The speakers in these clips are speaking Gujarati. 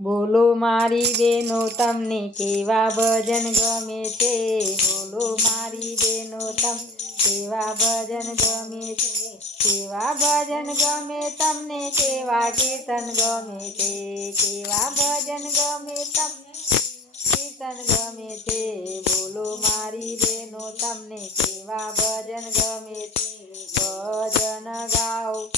બોલો મારી બહેનો તમને કેવા ભજન ગમે છે? બોલો મારી બહેનો તમને કેવા ભજન ગમે છે? કેવા ભજન ગમે તમને? કેવા કીર્તન ગમે છે? કેવા ભજન ગમે તમને? કીર્તન ગમે છે? બોલો મારી બહેનો તમને કેવા ભજન ગમે છે? ભજન ગાઓ,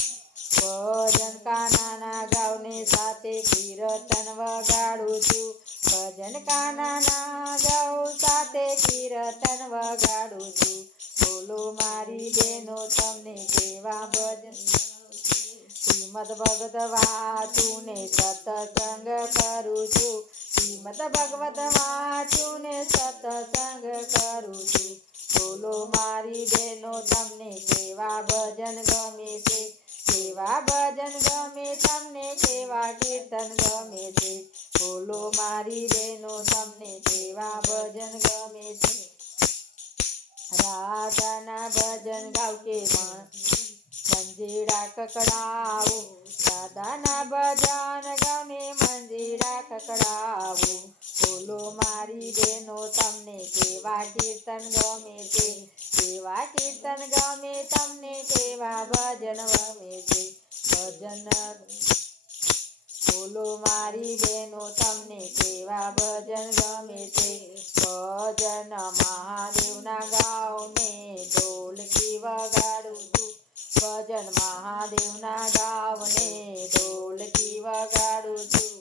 ભજન કાનાના ગાવને સાથે કીર્તન વગાડું છું. ભજન કાનાના ગાવ સાથે કીર્તન વગાડું છું. બોલો મારી બહેનો તમને કેવા ભજન? શ્રીમદ ભગત વાંચું ને સત્સંગ કરું છું. શ્રીમદ ભગવત વાંચું ને સત્સંગ કરું છું. બોલો મારી બહેનો તમને કેવા ભજન ગમે છે? કેવા ભજન ગમે તમને? કેવા કીર્તન ગમે છે? બોલો મારી બહેનો તમને કેવા ભજન ગમે છે? રાધાના ભજન ગાવ કે મંજીરા કકડાવો. રાધાના ભજન ગાવને મંજીરા કકડાવો. બોલો મારી બહેનો તમને કેવા કીર્તન ગમે છે? કેવા કીર્તન ગમે તમને? કેવા ભજન ગમે છે? ભજન બોલો મારી બહેનો તમને કેવા ભજન ગમે છે? ભજન મહાદેવના ગાવને ઢોલકી વગાડું છું. ભજન મહાદેવના ગાવને ઢોલકી વગાડું છું.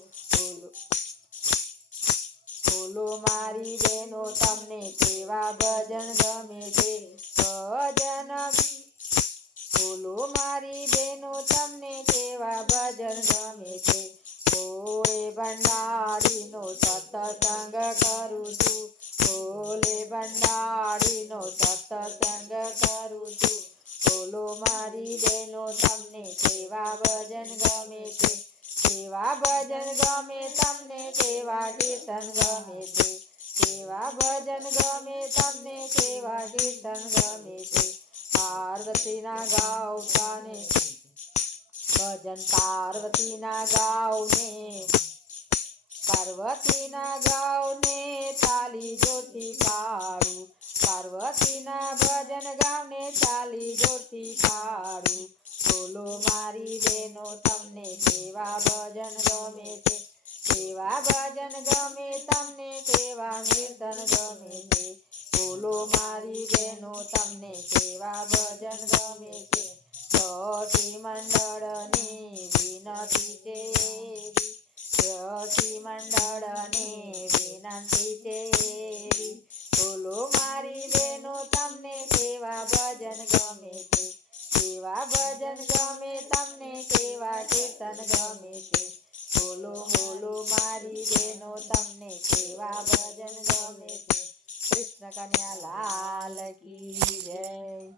બોલો મારી બહેનો તમને કેવા ભજન ગમે છે? ભજન બોલો મારી બહેનો તમને કેવા ભજન ગમે છે? ભોળે ભંડારીનો સત્સંગ કરું છું. ભોળે ભંડારીનો સત્સંગ કરું છું. બોલો મારી બહેનો તમને કેવા ભજન ગમે છે? કેવા ભજન ગમે તમને? કેવા કીર્તન ગમે છે? કેવા ભજન ગમે તમને? કેવા કીર્તન ગમે છે? પાર્વતીના ગાવતાને ભજન પાર્વતીના ગાવને પાર્વતીના ગાવને ચાલી જોતી પાડું. પાર્વતીના ભજન ગાવને ચાલી જોતી પાડું. બોલો મારી બહેનો તમને કેવા ભજન ગમે છે? કેવા ભજન ગમે તમને? કેવા કીર્તન ગમે છે? બોલો મારી બહેનો તમને કેવા ભજન ગમે છે? સખી મંડળની વિનંતી છે એવી. સખી મંડળની વિનંતી છે એવી. બોલો મારી બહેનો તમને કેવા ભજન ગમે છે? કેવા ભજન ગમે તમને? કેવા કીર્તન ગમે છે? બોલો બોલો મારી બહેનો તમને કેવા ભજન ગમે છે? કૃષ્ણ કનૈયા લાલ કી જય.